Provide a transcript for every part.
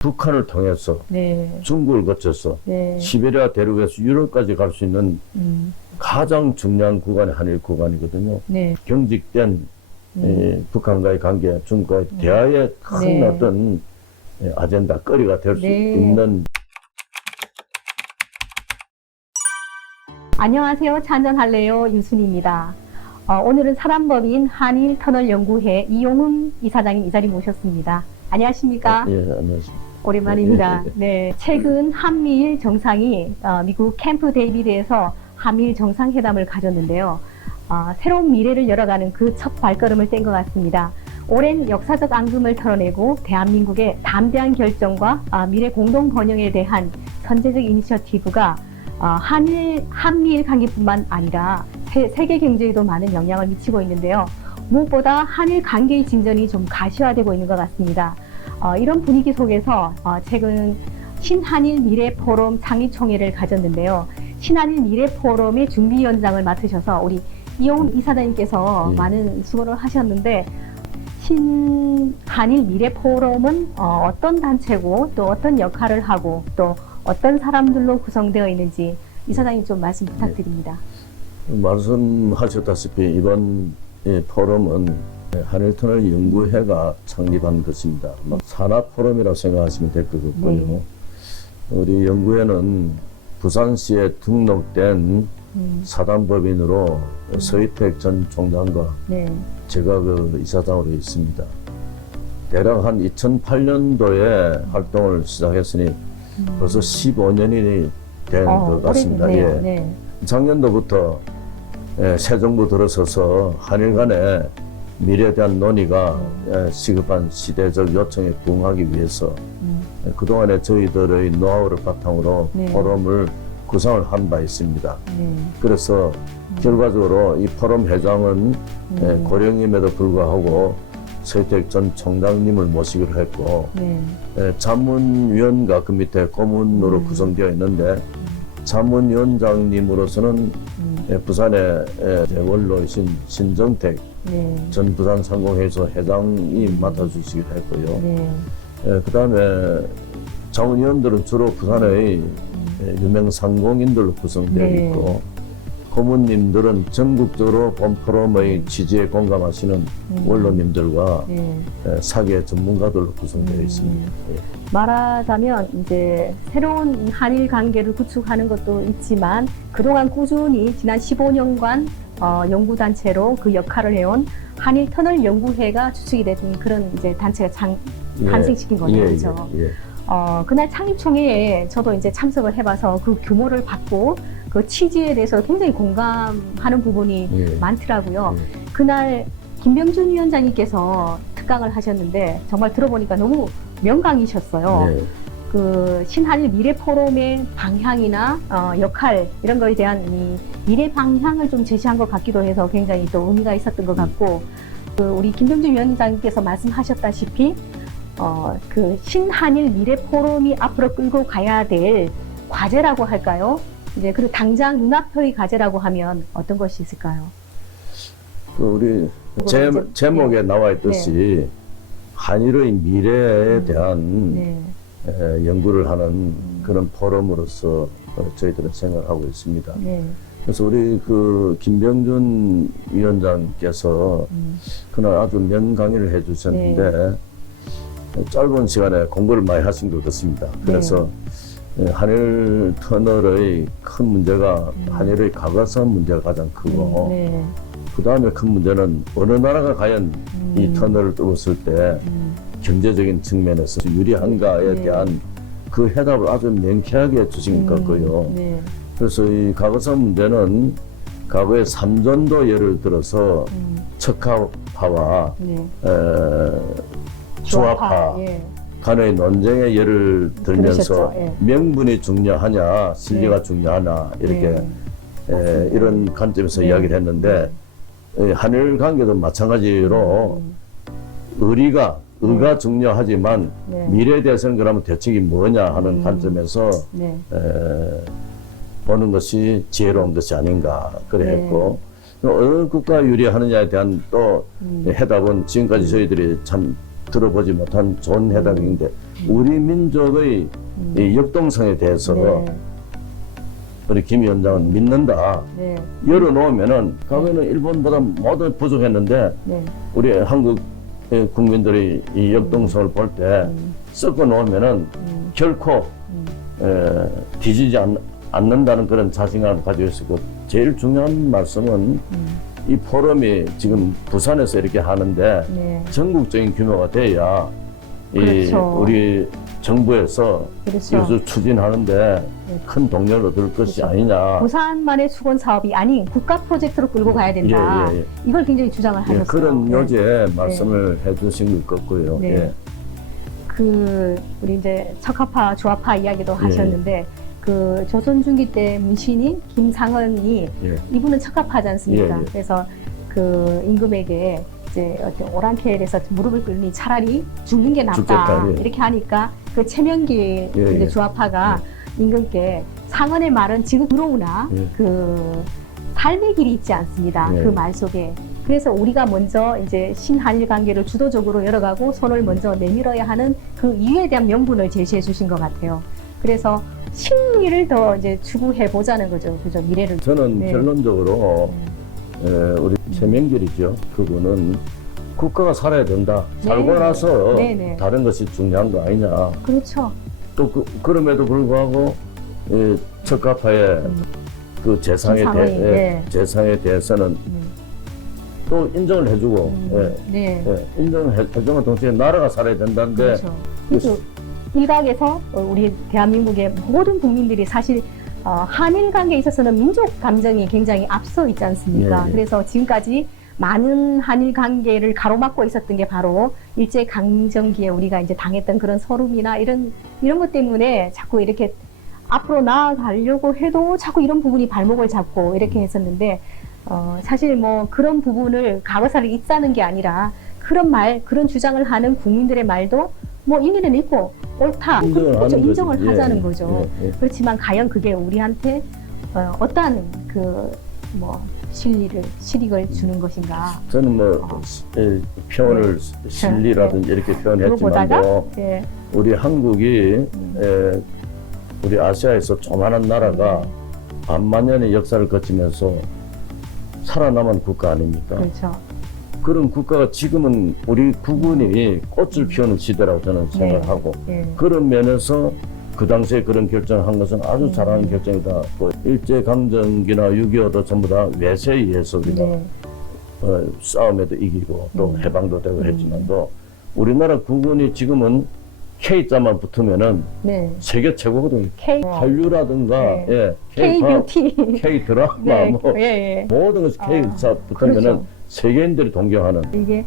북한을 통해서 네. 중국을 거쳐서 네. 시베리아 대륙에서 유럽까지 갈 수 있는 가장 중요한 구간이 한일 구간이거든요. 네. 경직된 북한과의 관계, 중국과의 대화의 큰 네. 어떤 아젠다, 거리가 될 수 네. 있는. 안녕하세요. 찬전할래요. 유순입니다. 오늘은 사람법인 한일터널연구회 이용훈 이사장님 이 자리 모셨습니다. 안녕하십니까? 예, 안녕하십니까. 오랜만입니다. 네, 최근 한미일 정상이 미국 캠프 데이비드에서 한미일 정상회담을 가졌는데요. 새로운 미래를 열어가는 그 첫 발걸음을 뗀 것 같습니다. 오랜 역사적 앙금을 털어내고 대한민국의 담대한 결정과 미래 공동 번영에 대한 선제적 이니셔티브가 한미일 관계뿐만 아니라 세계 경제에도 많은 영향을 미치고 있는데요. 무엇보다 한일 관계의 진전이 좀 가시화되고 있는 것 같습니다. 이런 분위기 속에서 최근 신한일 미래포럼 창립총회를 가졌는데요. 신한일 미래포럼의 준비위원장을 맡으셔서 우리 이용훈 이사장님께서 많은 수고를 하셨는데, 신한일 미래포럼은 어떤 단체고 또 어떤 역할을 하고 또 어떤 사람들로 구성되어 있는지 이사장님 좀 말씀 부탁드립니다. 말씀하셨다시피 이번 포럼은 한일터널 연구회가 창립한 것입니다. 산업 포럼이라고 생각하시면 될 것 같고요. 네. 우리 연구회는 부산시에 등록된 사단법인으로 서희택 전 총장과 네. 제가 그 이사장으로 있습니다. 대략 한 2008년도에 활동을 시작했으니 벌써 15년이 된 것 같습니다. 예. 네. 작년도부터 새 정부 들어서서 한일 간의 미래에 대한 논의가 시급한 시대적 요청에 부응하기 위해서 그동안에 저희들의 노하우를 바탕으로 네. 포럼을 구성을 한 바 있습니다. 네. 그래서 결과적으로 이 포럼 회장은 고령임에도 불구하고 서희택 전 총장님을 모시기로 했고, 네. 자문위원과 그 밑에 고문으로 구성되어 있는데, 자문위원장님으로서는 부산의 원로이신 신정택 네. 전 부산상공회의소 회장이 맡아주시기로 했고요. 네. 그 다음에 자문위원들은 주로 부산의 유명 상공인들로 구성되어 네. 있고, 고문님들은 전국적으로 본 포럼의 취지에 공감하시는 원로님들과 사계 전문가들로 구성되어 있습니다. 예. 말하자면 이제 새로운 한일 관계를 구축하는 것도 있지만 그동안 꾸준히 지난 15년간 연구단체로 그 역할을 해온 한일터널연구회가 주축이 된 그런 이제 단체가 탄생시킨 거네요. 그렇죠? 그날 창립총회에 저도 이제 참석을 해봐서 그 규모를 받고 그 취지에 대해서 굉장히 공감하는 부분이 많더라고요. 그날 김병준 위원장님께서 특강을 하셨는데 정말 들어보니까 너무 명강이셨어요. 그 신한일 미래 포럼의 방향이나 역할 이런 거에 대한 이 미래 방향을 좀 제시한 것 같기도 해서 굉장히 또 의미가 있었던 것 같고, 그 우리 김병준 위원장님께서 말씀하셨다시피 그 신한일 미래 포럼이 앞으로 끌고 가야 될 과제라고 할까요? 이제 그리고 당장 눈앞의 과제라고 하면 어떤 것이 있을까요? 그 우리 제목에 나와 있듯이 한일의 미래에 대한 연구를 하는 그런 포럼으로서 저희들은 생각하고 있습니다. 그래서 우리 그 김병준 위원장께서 그날 아주 명강의를 해주셨는데 짧은 시간에 공부를 많이 하신 것 같습니다. 그래서 한일 터널의 큰 문제가 한일의 과거사 문제가 가장 크고, 그 다음에 큰 문제는 어느 나라가 과연 이 터널을 뚫었을 때 경제적인 측면에서 유리한가에 대한 그 해답을 아주 명쾌하게 주신 것 같고요. 그래서 이 과거사 문제는 과거의 삼전도 예를 들어서 척하파와 주화파 간의 논쟁의 예를 들면서 명분이 중요하냐 실리가 중요하냐 이렇게 이런 관점에서 이야기를 했는데, 한일 관계도 마찬가지로 의가 중요하지만 미래에 대해서는 그러면 대책이 뭐냐 하는 관점에서 보는 것이 지혜로운 것이 아닌가 그래 했고, 어느 국가가 유리하느냐에 대한 또 해답은 지금까지 저희들이 참 들어보지 못한 좋은 해답인데, 우리 민족의 이 역동성에 대해서 네. 우리 김 위원장은 믿는다. 네. 열어놓으면은 과거에는 일본보다 모두 부족했는데 네. 우리 한국 국민들이 이 역동성을 볼 때 섞어 놓으면은 결코 뒤지지 않는다는 그런 자신감을 가지고 있었고, 제일 중요한 말씀은 이 포럼이 지금 부산에서 이렇게 하는데 네. 전국적인 규모가 돼야 그렇죠. 우리 정부에서 그렇죠. 이것을 추진하는데 네. 큰 동력을 얻을 것이 그렇죠. 아니냐. 부산만의 수건 사업이 아닌 국가 프로젝트로 끌고 가야 된다. 예, 예, 예. 이걸 굉장히 주장을 예, 하셨어요. 그런 네. 요지에 말씀을 해주신 것 같고요. 네. 예. 우리 이제 척합파, 조합파 이야기도 하셨는데 그 조선중기 때 문신인 김상헌이 예. 이분은 척합파지 않습니까? 예, 예. 그래서 그 임금에게 이제 어떤 오랑캐에서 무릎을 꿇니 차라리 죽는 게 낫다 죽겠다, 예. 이렇게 하니까 그 최명기 예, 이제 예. 조합파가 임금께 상헌의 말은 지금 들어오나 예. 그 삶의 길이 있지 않습니다. 예. 그 말 속에. 그래서 우리가 먼저 이제 신한일 관계를 주도적으로 열어가고 손을 먼저 내밀어야 하는 그 이유에 대한 명분을 제시해 주신 것 같아요. 그래서 신리를 더 이제 추구해 보자는 거죠. 그죠? 미래를. 저는 네. 결론적으로 우리 최명길이죠. 그분은 국가가 살아야 된다. 네. 살고 나서 네, 네. 다른 것이 중요한 거 아니냐. 그렇죠. 또 그럼에도 불구하고 척가파의 그 재상에, 김상헌이, 네. 재상에 대해서는 또 인정을 해주고 네. 인정을 해주는 동시에 나라가 살아야 된다는데 그렇죠. 그래서 일각에서 우리 대한민국의 모든 국민들이 사실 한일 관계에 있어서는 민족 감정이 굉장히 앞서 있지 않습니까? 예, 예. 그래서 지금까지 많은 한일 관계를 가로막고 있었던 게 바로 일제 강점기에 우리가 이제 당했던 그런 서름이나 이런 것 때문에 자꾸 이렇게 앞으로 나아가려고 해도 자꾸 이런 부분이 발목을 잡고 이렇게 했었는데 사실 뭐 그런 부분을 과거사를 잊자는 게 아니라 그런 주장을 하는 국민들의 말도 뭐 일리는 있고 옳다. 그렇죠. 인정을 하자는 거죠. 예. 그렇지만 과연 그게 우리한테 어떠한 실익을 주는 것인가. 저는 표현을 실리라든지 이렇게 표현했지만도 예. 우리 한국이 우리 아시아에서 조만한 나라가 반만년의 역사를 거치면서 살아남은 국가 아닙니까? 그렇죠. 그런 국가가 지금은 우리 국군이 꽃을 피우는 시대라고 저는 생각하고 네. 그런 면에서 그 당시에 그런 결정을 한 것은 아주 잘하는 결정이다. 일제강점기나 6.25도 전부 다 외세에 의해서 우리가 싸움에도 이기고 또 해방도 되고 했지만도 우리나라 국군이 지금은 K자만 붙으면은 세계 최고거든요. 한류라든가 K-뷰티, K-드라마 모든 것이 K자 붙으면은 그렇죠. 세계인들이 동경하는. 이게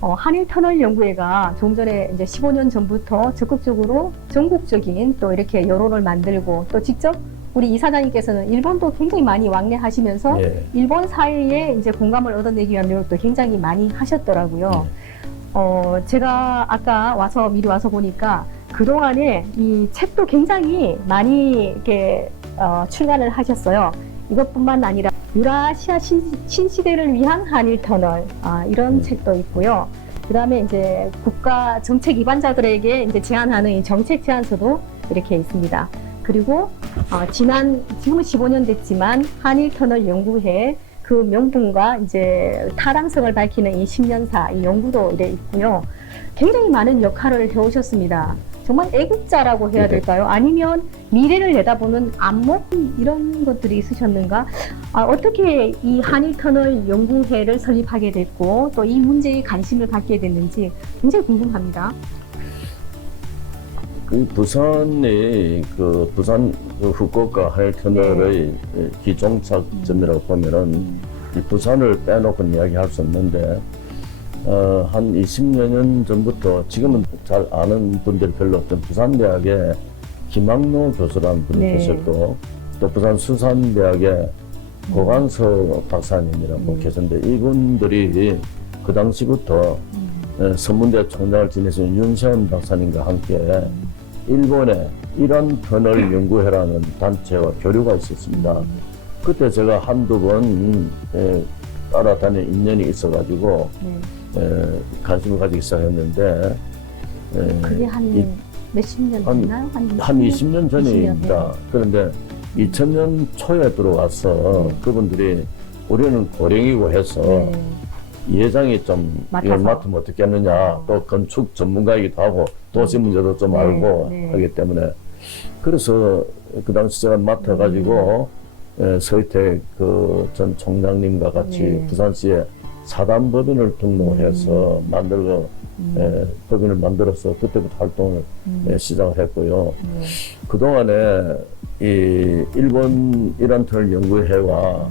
한일 터널 연구회가 좀 전에 이제 15년 전부터 적극적으로 전국적인 또 이렇게 여론을 만들고 또 직접 우리 이사장님께서는 일본도 굉장히 많이 왕래하시면서 일본 사회에 이제 공감을 얻어내기 위한 노력도 굉장히 많이 하셨더라고요. 제가 아까 미리 와서 보니까 그동안에 이 책도 굉장히 많이 이렇게 출간을 하셨어요. 이것뿐만 아니라 유라시아 신시대를 위한 한일 터널 이런 책도 있고요. 그다음에 이제 국가 정책 위반자들에게 이제 제안하는 이 정책 제안서도 이렇게 있습니다. 그리고 지금은 15년 됐지만 한일 터널 연구회 그 명분과 이제 타당성을 밝히는 이 10년사 이 연구도 이래 있고요. 굉장히 많은 역할을 해오셨습니다. 정말 애국자라고 해야 될까요? 아니면 미래를 내다보는 안목 이런 것들이 있으셨는가? 어떻게 이 한일터널 연구회를 설립하게 됐고 또 이 문제에 관심을 갖게 됐는지 굉장히 궁금합니다. 부산이 부산 후쿠오카 한일터널의 기종착점이라고 보면은 이 부산을 빼놓고 이야기할 수 없는데 한 20여 년 전부터 지금은 잘 아는 분들이 별로 없던 부산대학의 김학노 교수라는 분이 계셨고 또 부산 수산대학의 고관서 박사님이라고 계셨는데 이분들이 그 당시부터 선문대 총장을 지내신 윤세원 박사님과 함께 일본의 이란 터널 연구회라는 단체와 교류가 있었습니다. 그때 제가 한두 번 따라다닐 인연이 있어가지고 관심을 가지기 시작했는데 그게 한 몇십 년 한- 됐나요? 한 20년 전입니다. 20년, 네. 그런데 2000년 초에 들어와서 네. 그분들이 우리는 고령이고 해서 네. 예장이 좀 이걸 맡아서. 맡으면 어떻겠느냐, 또 건축 전문가이기도 하고 도시 문제도 좀 네, 알고 네. 하기 때문에 그래서 그 당시 제가 맡아가지고 서희택 그 전 총장님과 같이 네. 부산시에 사단법인을 등록해서 만들고 법인을 만들어서 그때부터 활동을 시작을 했고요. 네. 그동안에 이 일본 이란터널 연구회와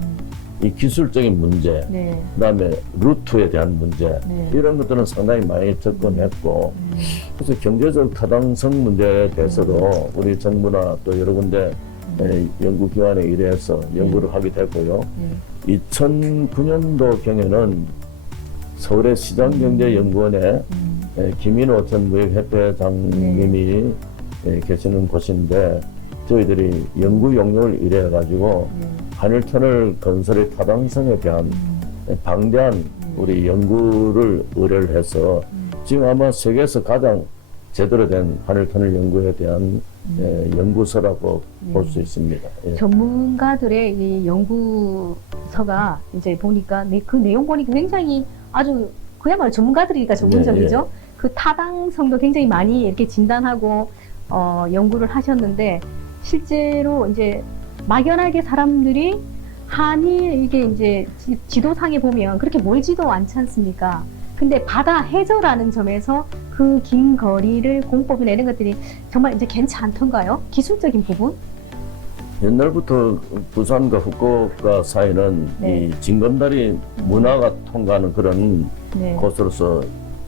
이 기술적인 문제, 네. 그다음에 루트에 대한 문제 네. 이런 것들은 상당히 많이 접근했고 그래서 경제적 타당성 문제에 대해서도 우리 정부나 또 여러 군데 연구기관에 의뢰해서 연구를 하게 됐고요. 2009년도 경에는 서울의 시장경제연구원에 김인호 전 무역협회장님이 계시는 곳인데 저희들이 연구 용역을 의뢰해가지고 한일터널 건설의 타당성에 대한 방대한 우리 연구를 의뢰를 해서 지금 아마 세계에서 가장 제대로 된 한일터널 연구에 대한 연구소라고 볼 수 있습니다. 예. 전문가들의 이 연구서가 이제 보니까 그 내용 보니까 굉장히 아주 그야말로 전문가들이니까 전문적이죠. 그 타당성도 굉장히 많이 이렇게 진단하고 연구를 하셨는데 실제로 이제 막연하게 사람들이 한일 이게 이제 지도상에 보면 그렇게 멀지도 않지 않습니까? 근데 바다 해저라는 점에서 그 긴 거리를 공법이나 이런 것들이 정말 이제 괜찮던가요? 기술적인 부분? 옛날부터 부산과 후쿠오카 사이는 네. 이 징검다리 문화가 통과하는 그런 네. 곳으로서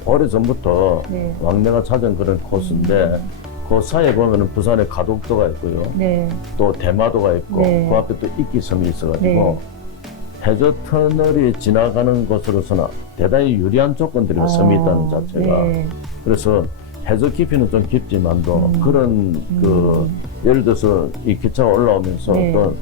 오래전부터 네. 왕래가 찾은 그런 코스인데 그 사이에 보면은 부산에 가덕도가 있고요. 네. 또 대마도가 있고 네. 그 앞에 또 이끼섬이 있어가지고 네. 해저 터널이 지나가는 곳으로서는 대단히 유리한 조건들이 섬이 있다는 자체가 네. 그래서 해저 깊이는 좀 깊지만도 그런 그 예를 들어서 이 기차가 올라오면서 네. 또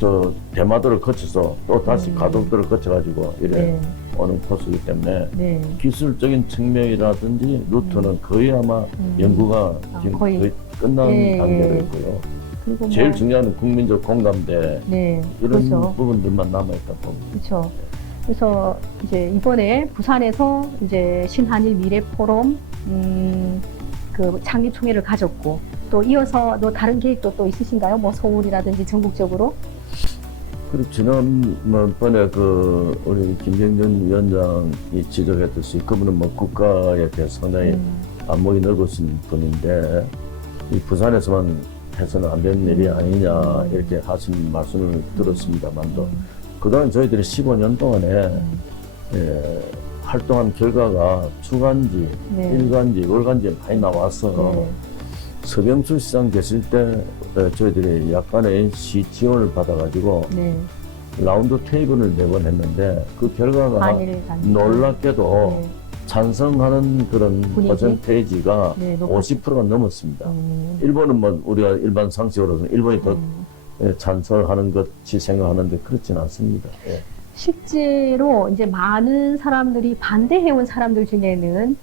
저 대마도를 거쳐서 또 다시 가덕도를 거쳐가지고 이래 네. 오는 코스이기 때문에 네. 기술적인 측면이라든지 루트는 거의 아마 연구가 지금 거의. 거의 끝난 예, 단계로 예. 있고요. 그리고 뭐, 제일 중요한 건 국민적 공감대 네. 이런 그렇죠. 부분들만 남아있다 봅니다. 그렇죠. 그래서 이제 이번에 부산에서 이제 신한일 미래 포럼 그 창립 총회를 가졌고 또 이어서 또 다른 계획도 또 있으신가요? 뭐 서울이라든지 전국적으로? 그리고 지난번에 그 우리 김정전 위원장이 지적했듯이 그분은 뭐 국가에 대해서 상당히 안목이 넓으신 분인데 이 부산에서만 해서는 안 되는 일이 아니냐 이렇게 하신 말씀을 들었습니다만도 그동안 저희들이 15년 동안에 활동한 결과가 주간지, 네. 일간지, 월간지 많이 나와서 네. 서병수 시장 계실 때 저희들이 약간의 시 지원을 받아가지고 네. 라운드 테이블을 4번 했는데 그 결과가 한일 관계. 놀랍게도 네. 찬성하는 그런 분위기? 퍼센테이지가 네, 50%가 넘었습니다. 일본은 뭐 우리가 일반 상식으로는 일본이 더 찬성하는 것이 생각하는데 그렇지는 않습니다. 예. 실제로 이제 많은 사람들이 반대해온 사람들 중에는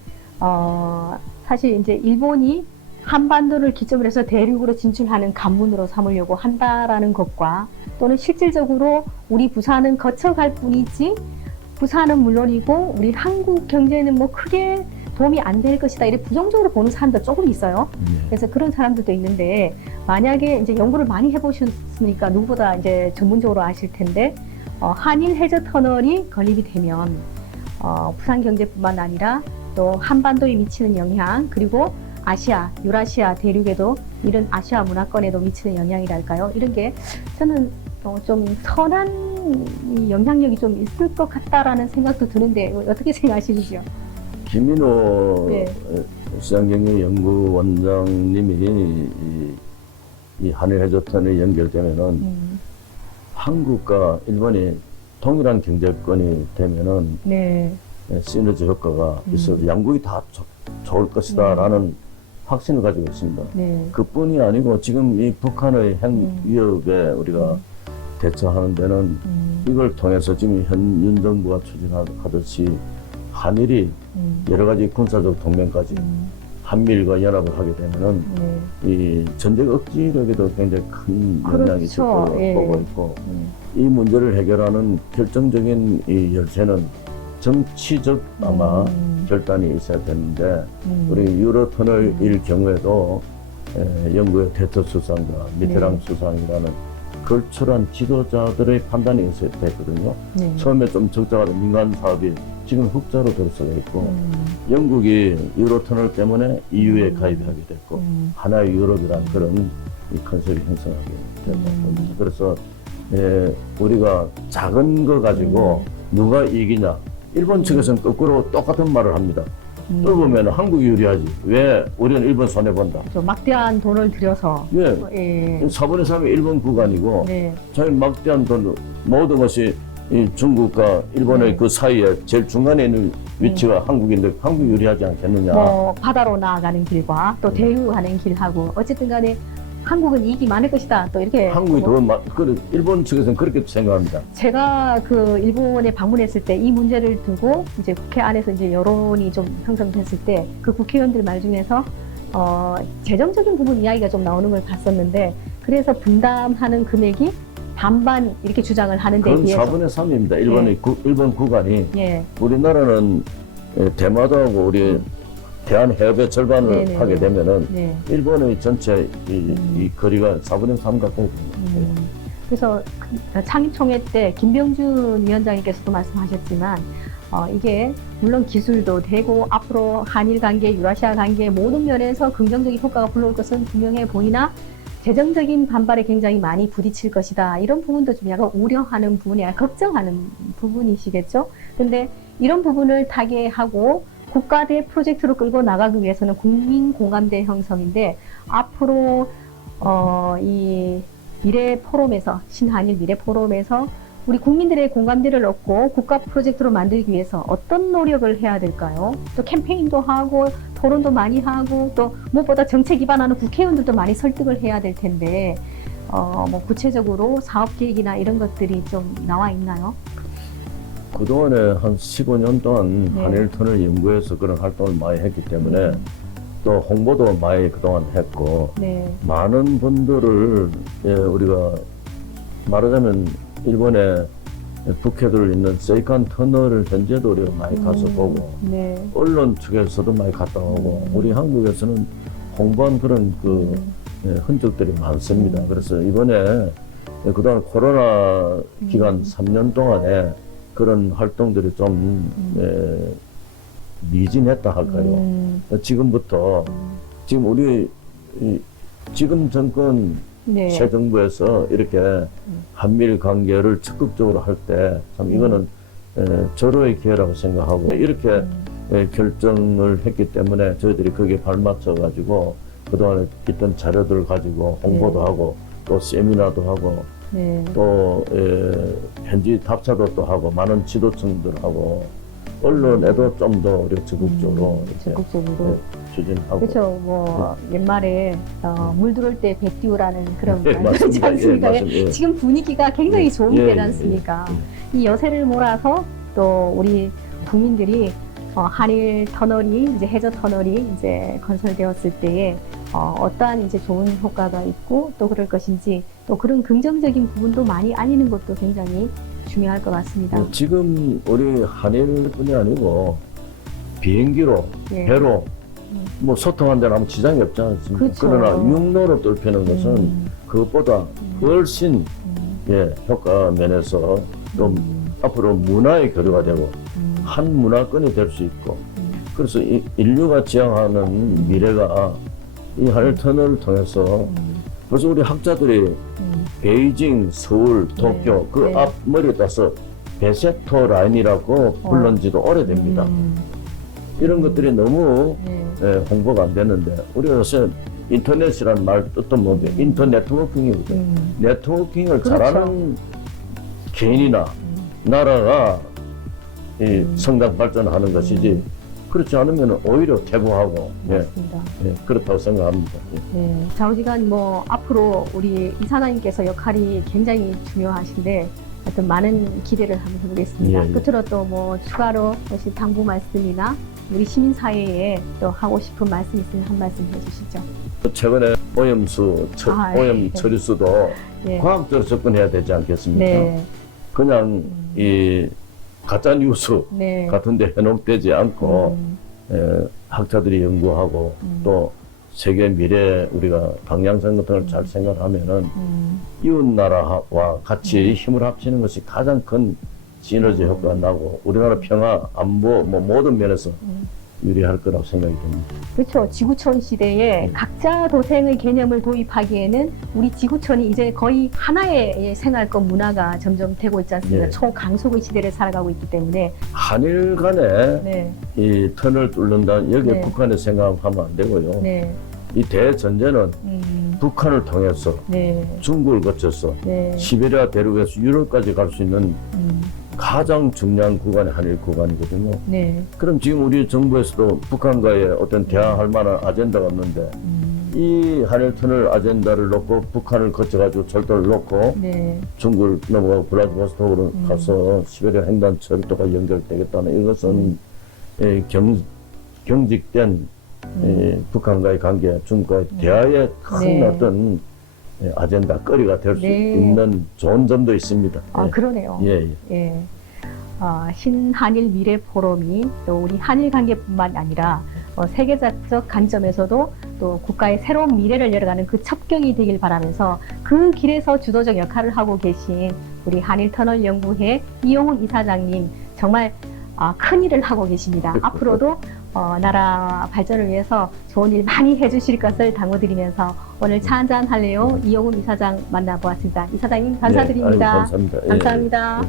사실 이제 일본이 한반도를 기점으로 해서 대륙으로 진출하는 관문으로 삼으려고 한다라는 것과 또는 실질적으로 우리 부산은 거쳐갈 뿐이지 부산은 물론이고 우리 한국 경제는 뭐 크게 도움이 안 될 것이다 이렇게 부정적으로 보는 사람도 조금 있어요. 그래서 그런 사람들도 있는데 만약에 이제 연구를 많이 해보셨으니까 누구보다 이제 전문적으로 아실 텐데 한일 해저 터널이 건립이 되면 부산 경제뿐만 아니라 또 한반도에 미치는 영향 그리고 아시아, 유라시아 대륙에도 이런 아시아 문화권에도 미치는 영향이랄까요? 이런 게 저는 좀 선한 영향력이 좀 있을 것 같다라는 생각도 드는데 어떻게 생각하시는지요? 김민호 네. 시장경제연구원장님이 이 한일 해저턴에 연결되면은 한국과 일본이 동일한 경제권이 되면은 네. 시너지 효과가 있어서 양국이 다 좋을 것이다라는 확신을 가지고 있습니다. 네. 그뿐이 아니고 지금 이 북한의 핵 위협에 우리가 대처하는 데는 이걸 통해서 지금 현 윤 정부가 추진하듯이 한일이 여러 가지 군사적 동맹까지 한미일과 연합을 하게 되면은 이 전쟁 억지력에도 굉장히 큰 영향이 있을 그렇죠. 거라고 예. 보고 있고 이 문제를 해결하는 결정적인 이 열쇠는 정치적 아마 결단이 있어야 되는데 우리 유로터널일 경우에도 영국의 테터 수상과 미테랑 수상이라는 걸출한 지도자들의 판단이 있어야 됐거든요. 처음에 좀 적자가 민간 사업이 지금 흑자로 들어서고 있고 영국이 유로터널 때문에 EU에 가입하게 됐고 하나의 유럽이란 그런 이 컨셉이 형성하게 됐습니다. 그래서 우리가 작은 거 가지고 누가 이기냐 일본 측에서는 거꾸로 똑같은 말을 합니다. 보면 한국이 유리하지. 왜 우리는 일본 손해본다. 막대한 돈을 들여서. 예. 4분의 3이 일본 구간이고 저희 막대한 돈 모든 것이 이 중국과 일본의 그 사이에 제일 중간에 있는 위치가 한국인데 한국이 유리하지 않겠느냐. 뭐 바다로 나아가는 길과 또 대륙 가는 길하고 어쨌든 간에 한국은 이익이 많을 것이다. 또 이렇게 한국이 일본 측에서는 그렇게 생각합니다. 제가 그 일본에 방문했을 때 이 문제를 두고 이제 국회 안에서 이제 여론이 좀 형성됐을 때 그 국회의원들 말 중에서 재정적인 부분 이야기가 좀 나오는 걸 봤었는데 그래서 분담하는 금액이 반반 이렇게 주장을 하는 데 그건 비해서 4분의 3입니다. 일본 구간이 우리나라는 대마도하고 우리 대한해협의 절반을 하게 되면은 일본의 전체 이 거리가 4분의 3 가까이 됩니다. 그래서 창립총회 때 김병준 위원장님께서도 말씀하셨지만 이게 물론 기술도 되고 앞으로 한일 관계, 유라시아 관계 모든 면에서 긍정적인 효과가 불러올 것은 분명해 보이나 재정적인 반발에 굉장히 많이 부딪힐 것이다. 이런 부분도 좀 약간 우려하는 부분이 아니라 걱정하는 부분이시겠죠. 근데 이런 부분을 타개하고 국가대 프로젝트로 끌고 나가기 위해서는 국민 공감대 형성인데 앞으로 이 미래 포럼에서 신한일 미래 포럼에서 우리 국민들의 공감대를 얻고 국가 프로젝트로 만들기 위해서 어떤 노력을 해야 될까요? 또 캠페인도 하고 토론도 많이 하고 또 무엇보다 정책 기반하는 국회의원들도 많이 설득을 해야 될 텐데 뭐 구체적으로 사업 계획이나 이런 것들이 좀 나와 있나요? 그동안에 한 15년 동안 한일터널 연구에서 그런 활동을 많이 했기 때문에 또 홍보도 많이 그동안 했고 많은 분들을 우리가 말하자면 일본에 북해들 있는 세이칸 터널을 현재도 우리가 많이 가서 보고 언론 측에서도 많이 갔다 오고 우리 한국에서는 홍보한 그런 그 흔적들이 많습니다. 그래서 이번에 그동안 코로나 기간 3년 동안에 그런 활동들이 좀 미진했다 할까요? 지금부터 지금 우리 지금 정권 새 정부에서 이렇게 한미일 관계를 적극적으로 할 때 참 이거는 절호의 기회라고 생각하고 이렇게 결정을 했기 때문에 저희들이 거기에 발맞춰 가지고 그동안에 있던 자료들을 가지고 홍보도 하고 또 세미나도 하고 또 현지 답사도 또 하고 많은 지도층들하고 언론에도 좀 더 우리가 적극적으로 추진하고 그렇죠. 뭐 옛말에 물 들어올 때 배 띄우라는 그런 말 맞습니다. 그렇지 않습니까? 지금 분위기가 굉장히 좋은 때지 않습니까? 이 여세를 몰아서 또 우리 국민들이 한일 터널이 이제 해저 터널이 이제 건설되었을 때에 어떠한 이제 좋은 효과가 있고 또 그럴 것인지 또 그런 긍정적인 부분도 많이 알리는 것도 굉장히 중요할 것 같습니다. 지금 우리 한일뿐이 아니고 비행기로 배로 뭐 소통한 데는 아무 지장이 없지 않습니까? 그렇죠. 그러나 육로로 뚫히는 것은 그것보다 훨씬 효과 면에서 좀 앞으로 문화의 교류가 되고 한 문화권이 될 수 있고 그래서 인류가 지향하는 미래가 이 한일 터널을 통해서 벌써 우리 학자들이 베이징, 서울, 도쿄 그 앞 머리에 따서 베세토 라인이라고 불른 지도 오래됩니다. 이런 것들이 너무 홍보가 안 되는데 우리가 요새 인터넷이라는 말 뜻도 뭔데 인터네트워킹이거든요. 네트워킹을 잘하는 개인이나 나라가 이 성장 발전하는 것이지 그렇지 않으면 오히려 퇴보하고 그렇다고 생각합니다. 좌우지간 뭐 앞으로 우리 이사장님께서 역할이 굉장히 중요하신데 하여튼 많은 기대를 한번 해보겠습니다. 끝으로 또 뭐 추가로 혹시 당부 말씀이나 우리 시민사회에 또 하고 싶은 말씀 있으면 한 말씀 해주시죠. 최근에 오염 네. 처리수도 네. 과학적으로 접근해야 되지 않겠습니까? 네. 그냥 이 가짜 뉴스 네. 같은데 해놓되지 않고 학자들이 연구하고 또 세계 미래 우리가 방향성 같은 걸 잘 생각하면은 이웃 나라와 같이 힘을 합치는 것이 가장 큰 시너지 효과가 나고 우리나라 평화, 안보 뭐 모든 면에서 유리할 거라고 생각이 듭니다. 그렇죠. 지구촌 시대에 각자 도생의 개념을 도입하기에는 우리 지구촌이 이제 거의 하나의 생활권 문화가 점점 되고 있지 않습니까? 네. 초강속의 시대를 살아가고 있기 때문에. 한일 간에 네. 이 턴을 뚫는다 여기에 네. 북한에 생각하면 안 되고요. 네. 이 대전제는 북한을 통해서 네. 중국을 거쳐서 네. 시베리아 대륙에서 유럽까지 갈 수 있는 가장 중요한 구간이 한일 구간이거든요. 네. 그럼 지금 우리 정부에서도 북한과의 어떤 대화할 만한 아젠다가 없는데 이 한일 터널 아젠다를 놓고 북한을 거쳐가지고 철도를 놓고 네. 중국을 넘어가고 블라디보스토크로 가서 시베리아 횡단 철도가 연결되겠다는 이것은 경직된 북한과의 관계, 중국과의 대화의 큰 네. 어떤 아젠다 거리가 될 수 네. 있는 좋은 점도 있습니다. 아, 그러네요. 예. 예. 신한일 미래 포럼이 또 우리 한일 관계뿐만 아니라 세계적 관점에서도 또 국가의 새로운 미래를 열어가는 그 첩경이 되길 바라면서 그 길에서 주도적 역할을 하고 계신 우리 한일터널 연구회 이용훈 이사장님 정말 큰 일을 하고 계십니다. 앞으로도 나라 발전을 위해서 좋은 일 많이 해주실 것을 당부드리면서 오늘 차 한잔 할래요? 이용훈 이사장 만나보았습니다. 이사장님 감사드립니다. 네, 아유, 감사합니다. 예. 감사합니다.